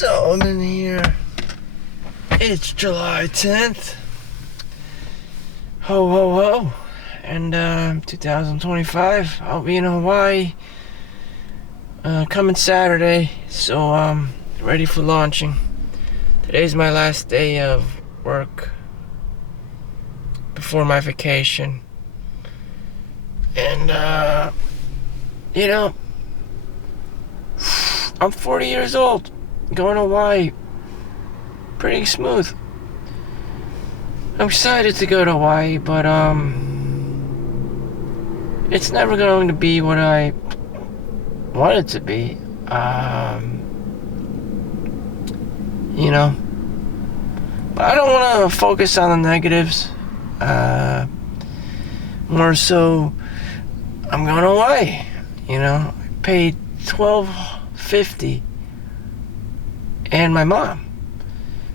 So I'm in here. It's July 10th. Ho ho ho. And 2025. I'll be in Hawaii coming Saturday. So ready for launching. Today's my last day of work before my vacation. And I'm 40 years old. Going to Hawaii. Pretty smooth. I'm excited to go to Hawaii, but it's never going to be what I want it to be. But I don't want to focus on the negatives. More so, I'm going to Hawaii. I paid $12.50, and my mom.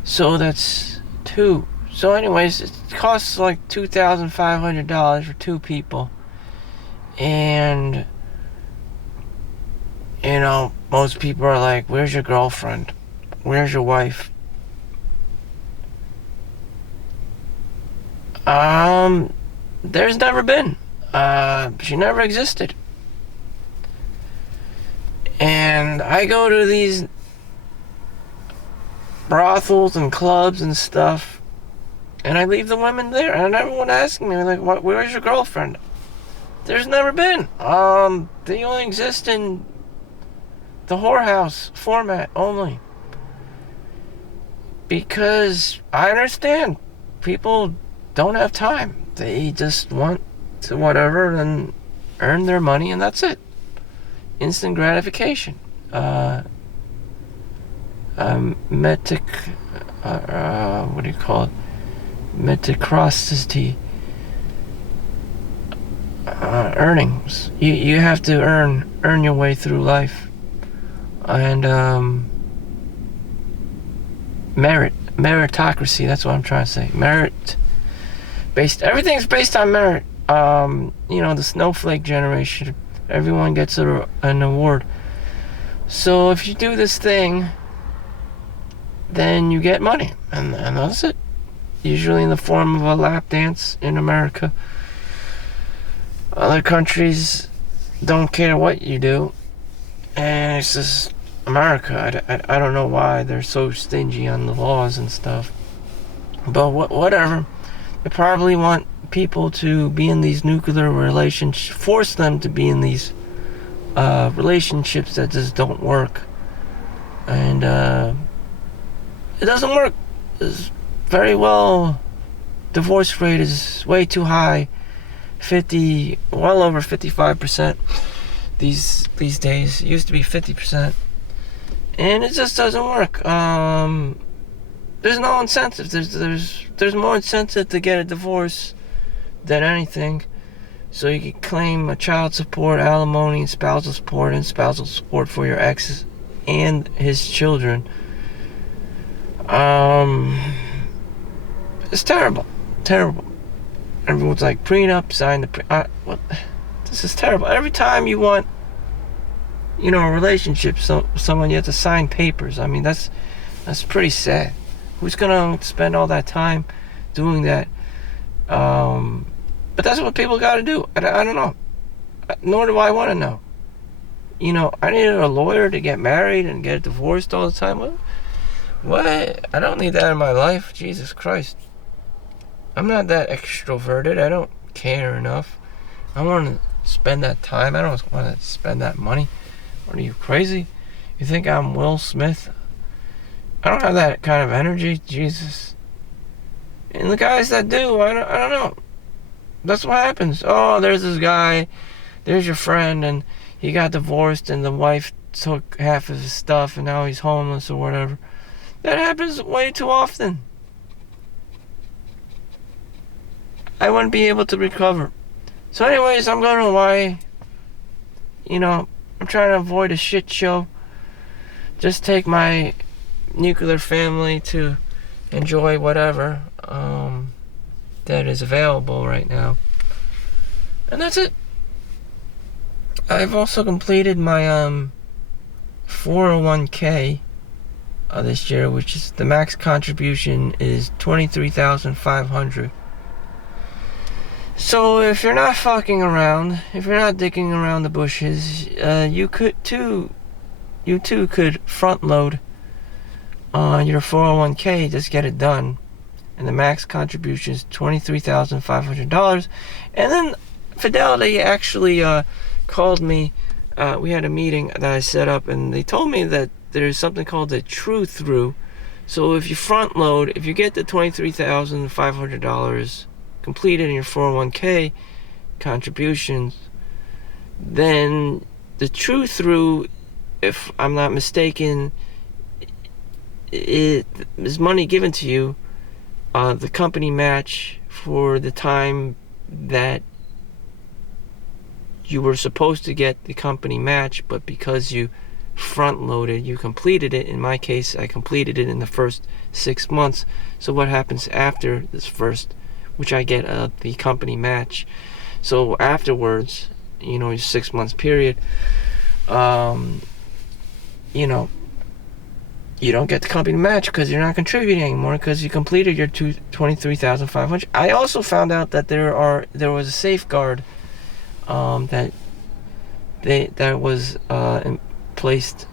So that's two. So anyways, it costs like $2,500 for two people. And, most people are like, where's your girlfriend? Where's your wife? There's never been. She never existed. And I go to these brothels and clubs and stuff, and I leave the women there, and everyone asking me like, where's your girlfriend? There's never been. They only exist in the whorehouse format only, because I understand people don't have time. They just want to whatever and earn their money, and that's it. Instant gratification. What do you call it? Metacrosty. Earnings. You have to earn your way through life. And meritocracy, that's what I'm trying to say. Everything's based on merit. The snowflake generation. Everyone gets an award. So if you do this thing, then you get money, and that's it. Usually in the form of a lap dance in America. Other countries don't care what you do, and it's just America. I don't know why they're so stingy on the laws and stuff, but whatever. They probably want people to be in these nuclear relationships, force them to be in these relationships that just don't work, and it doesn't work. It's very well. Divorce rate is way too high. Well over 55% these days. It used to be 50%, and it just doesn't work. There's no incentive. There's more incentive to get a divorce than anything. So you can claim a child support, alimony, and spousal support for your ex and his children. It's terrible. Everyone's like, prenup, sign the this is terrible. Every time you want, a relationship, someone, you have to sign papers. I mean, that's pretty sad. Who's gonna spend all that time doing that? But that's what people gotta do. I don't know. Nor do I want to know. I needed a lawyer to get married and get divorced all the time. What? I don't need that in my life. Jesus Christ. I'm not that extroverted. I don't care enough. I want to spend that time. I don't want to spend that money. What are you, crazy? You think I'm Will Smith? I don't have that kind of energy. Jesus. And the guys that do, I don't know. That's what happens. Oh, there's this guy. There's your friend, and he got divorced, and the wife took half of his stuff, and now he's homeless or whatever. That happens way too often. I wouldn't be able to recover. So anyways, I'm going to Hawaii. I'm trying to avoid a shit show. Just take my nuclear family to enjoy whatever that is available right now. And that's it. I've also completed my 401k this year, which is the max contribution is $23,500. So if you're not fucking around, if you're not digging around the bushes, you too could front load your 401k, just get it done. And the max contribution is $23,500. And then Fidelity actually called me. We had a meeting that I set up, and they told me that there's something called a true through. So if you front load, if you get the $23,500 completed in your 401k contributions, then the true through, if I'm not mistaken, it is money given to you, the company match for the time that you were supposed to get the company match, but because you front loaded, you completed it. In my case, I completed it in the first 6 months. So what happens after this first, which I get the company match. So afterwards, 6 months period, you don't get the company match because you're not contributing anymore because you completed your $23,500. I also found out that there was a safeguard that was placed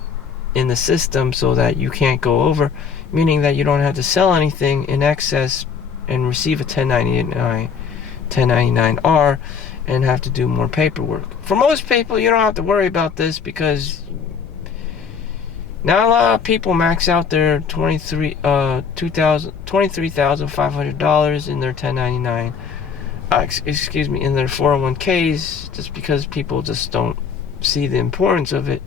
in the system so that you can't go over, meaning that you don't have to sell anything in excess and receive a 1099-R and have to do more paperwork. For most people, you don't have to worry about this because not a lot of people max out their $23,500 in their 1099. In their 401ks, just because people just don't see the importance of it.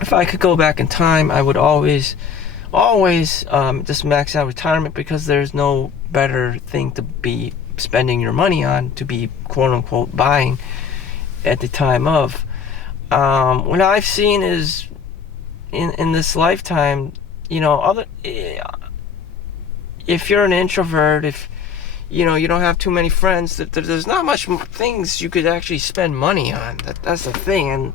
If I could go back in time, I would always just max out retirement, because there's no better thing to be spending your money on, to be quote unquote buying at the time of. What I've seen is in this lifetime, if you're an introvert, if you don't have too many friends, that there's not much things you could actually spend money on. That's the thing. And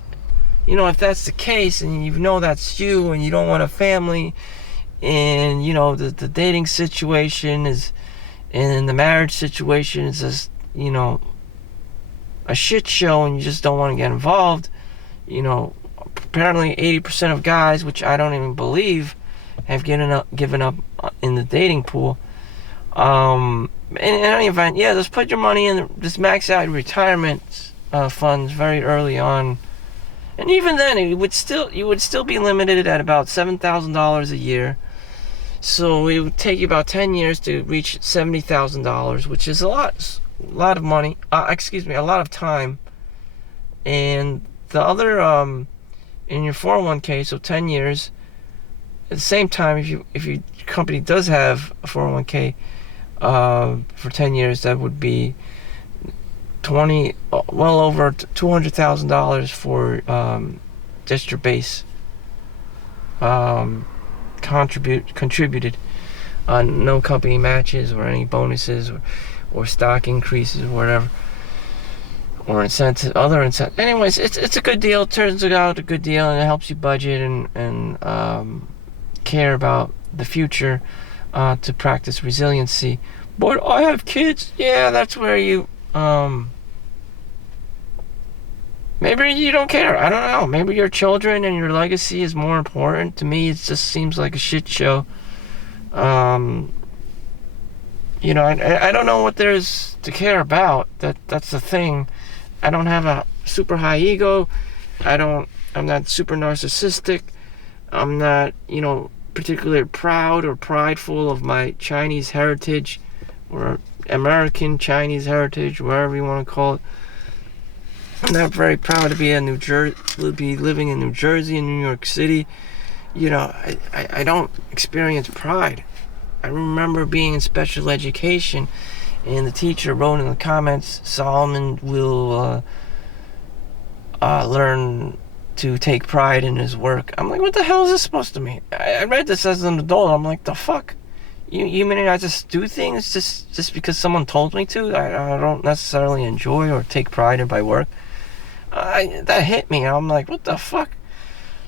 if that's the case, and that's you, and you don't want a family, and the dating situation is, and the marriage situation is just a shit show, and you just don't want to get involved. Apparently 80% of guys, which I don't even believe, have given up in the dating pool. In any event, just put your money in, just max out your retirement funds very early on. And even then, you would still be limited at about $7,000 a year. So it would take you about 10 years to reach $70,000, which is a lot of money. A lot of time. And the other, in your 401k, so 10 years. At the same time, if your company does have a 401k for 10 years, that would be well over $200,000 for just your base contributed. No company matches or any bonuses or stock increases or whatever, or other incentives. Anyways, it's a good deal. It turns out a good deal, and it helps you budget and care about the future, to practice resiliency. But I have kids. Yeah, that's where you maybe you don't care. I don't know. Maybe your children and your legacy is more important. To me, it just seems like a shit show. I don't know what there is to care about. That's the thing. I don't have a super high ego. I'm not super narcissistic. I'm not, particularly proud or prideful of my Chinese heritage, or American Chinese heritage, whatever you want to call it. I'm not very proud to be living in New Jersey and New York City. I don't experience pride. I remember being in special education, and the teacher wrote in the comments, Solomon will learn to take pride in his work. I'm like, what the hell is this supposed to mean? I read this as an adult. I'm like, the fuck? You mean I just do things just because someone told me to? I don't necessarily enjoy or take pride in my work. That hit me. I'm like, what the fuck?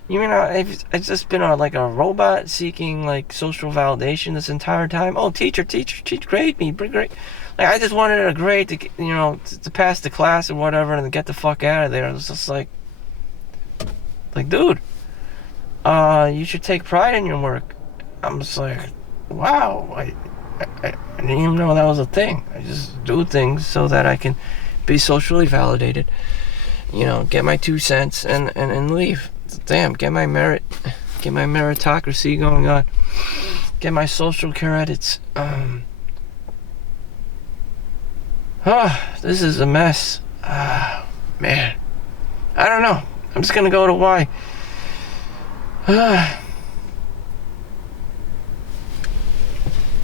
You mean I've just been like a robot seeking like social validation this entire time? Oh, teacher, grade me, great. Like I just wanted a grade to to pass the class or whatever and get the fuck out of there. It was just like, dude, you should take pride in your work. I'm just like, wow, I didn't even know that was a thing. I just do things so that I can be socially validated. Get my 2 cents and leave. Damn, get my meritocracy going on. Get my social credits. This is a mess. Man. I don't know. I'm just gonna go to Y.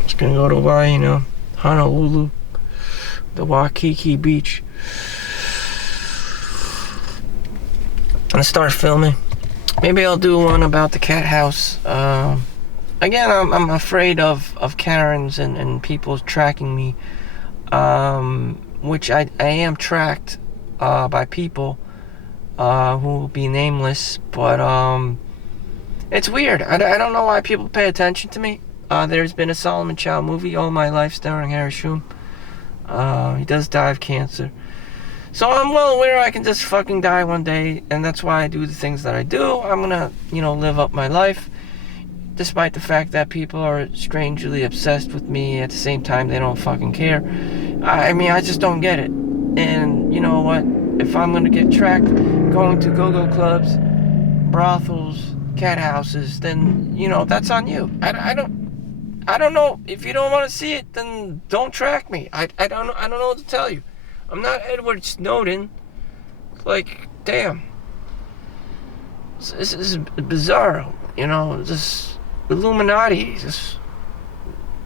Just gonna go to Y, Honolulu. The Waikiki Beach. And start filming. Maybe I'll do one about the cat house. Again, I'm afraid of Karens and people tracking me. Which I am tracked by people who will be nameless. But it's weird. I don't know why people pay attention to me. There's been a Solomon Chau movie all my life starring Harry Shum. He does die of cancer. So I'm well aware I can just fucking die one day, and that's why I do the things that I do. I'm gonna, live up my life, despite the fact that people are strangely obsessed with me. At the same time, they don't fucking care. I mean, I just don't get it. And you know what? If I'm gonna get tracked going to go-go clubs, brothels, cat houses, then, that's on you. I don't know. If you don't want to see it, then don't track me. I don't know what to tell you. I'm not Edward Snowden. Like, damn. This is bizarre, just Illuminati, just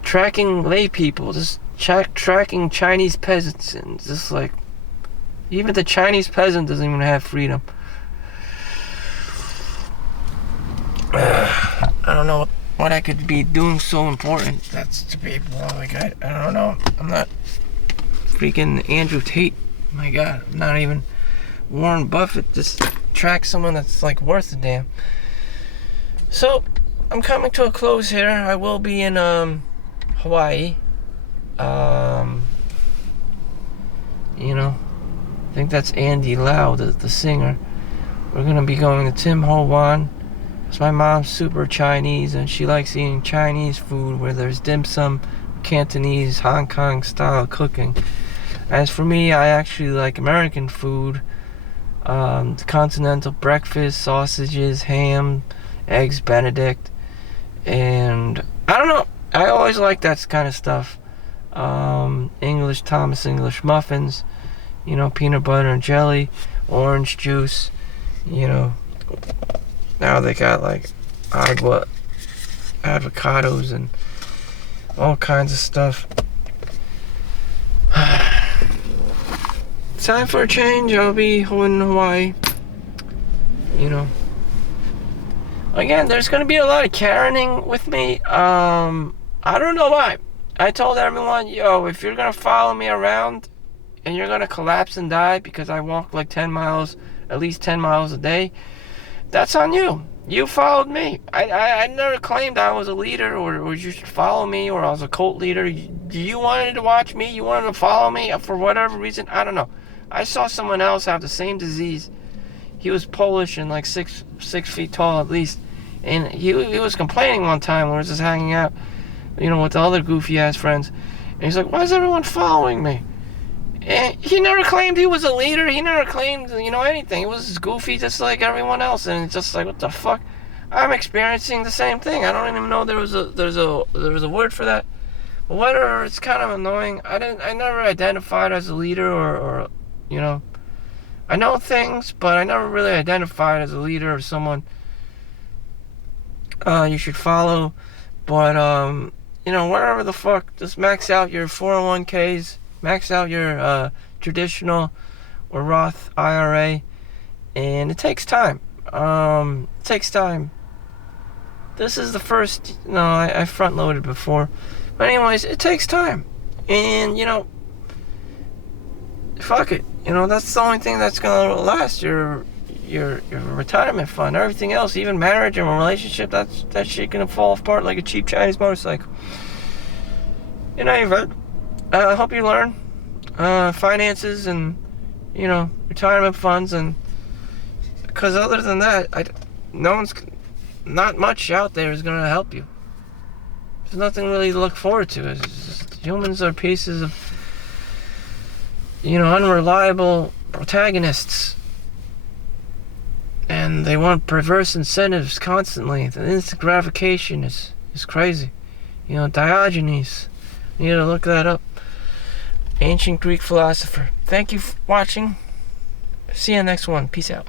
tracking lay people, just tracking Chinese peasants, and just like, even the Chinese peasant doesn't even have freedom. I don't know what I could be doing so important that's to people. Like, I don't know. I'm not freaking Andrew Tate. My God, I'm not even Warren Buffett. Just track someone that's like worth a damn. So I'm coming to a close here. I will be in Hawaii. I think that's Andy Lau, the singer. We're gonna be going to Tim Ho Wan. Cause my mom's super Chinese and she likes eating Chinese food where there's dim sum, Cantonese, Hong Kong style cooking. As for me, I actually like American food. The continental breakfast, sausages, ham, eggs Benedict, and I don't know. I always like that kind of stuff. English Thomas English muffins, peanut butter and jelly, orange juice, Now they got like avocados and all kinds of stuff. Time for a change. I'll be in Hawaii. Again, there's gonna be a lot of Karening with me. I don't know why. I told everyone, if you're gonna follow me around and you're gonna collapse and die because I walk like 10 miles, at least 10 miles a day, that's on you. You followed me. I never claimed I was a leader or you should follow me or I was a cult leader. You wanted to watch me. You wanted to follow me for whatever reason. I don't know. I saw someone else have the same disease. He was Polish and like 6 feet tall at least. And he was complaining one time when we were just hanging out, with the other goofy ass friends. And he's like, why is everyone following me? And he never claimed he was a leader. He never claimed, anything. He was goofy just like everyone else. And it's just like, what the fuck? I'm experiencing the same thing. I don't even know there was a word for that. But whatever, it's kind of annoying. I never identified as a leader or I know things, but I never really identified as a leader or someone you should follow. But whatever the fuck, just max out your 401ks. Max out your traditional or Roth IRA, and it takes time. This is the first. No, I front loaded before, but anyways, it takes time, and fuck it. That's the only thing that's gonna last your your retirement fund, everything else, even marriage and a relationship, that shit gonna fall apart like a cheap Chinese motorcycle. In any event, I hope you learn finances and retirement funds, and because other than that, not much out there is gonna help you. There's nothing really to look forward to. It's just, humans are pieces of unreliable protagonists, and they want perverse incentives constantly. The instant gratification is crazy. Diogenes, you need to look that up. Ancient Greek philosopher. Thank you for watching. See you next one. Peace out.